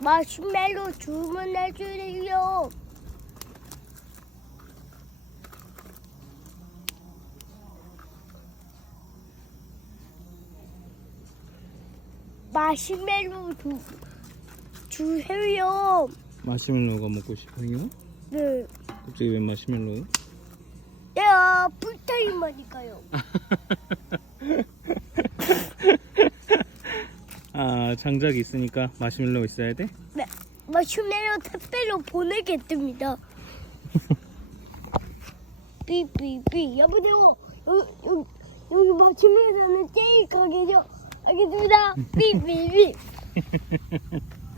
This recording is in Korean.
마시멜로 주문해주세요. 마시멜로 주세요. 마시멜로가 먹고 싶어요? 네. 갑자기 왜 마시멜로요? 내가 풀타임하니까요. 아, 장작이 있으니까 마시멜로 있어야 돼? 네. 마시멜로 택배로 보내겠습니다. 삐삐삐. 여보세요. 여기 마시멜로는 제일 가게죠. 알겠습니다. 삐삐삐.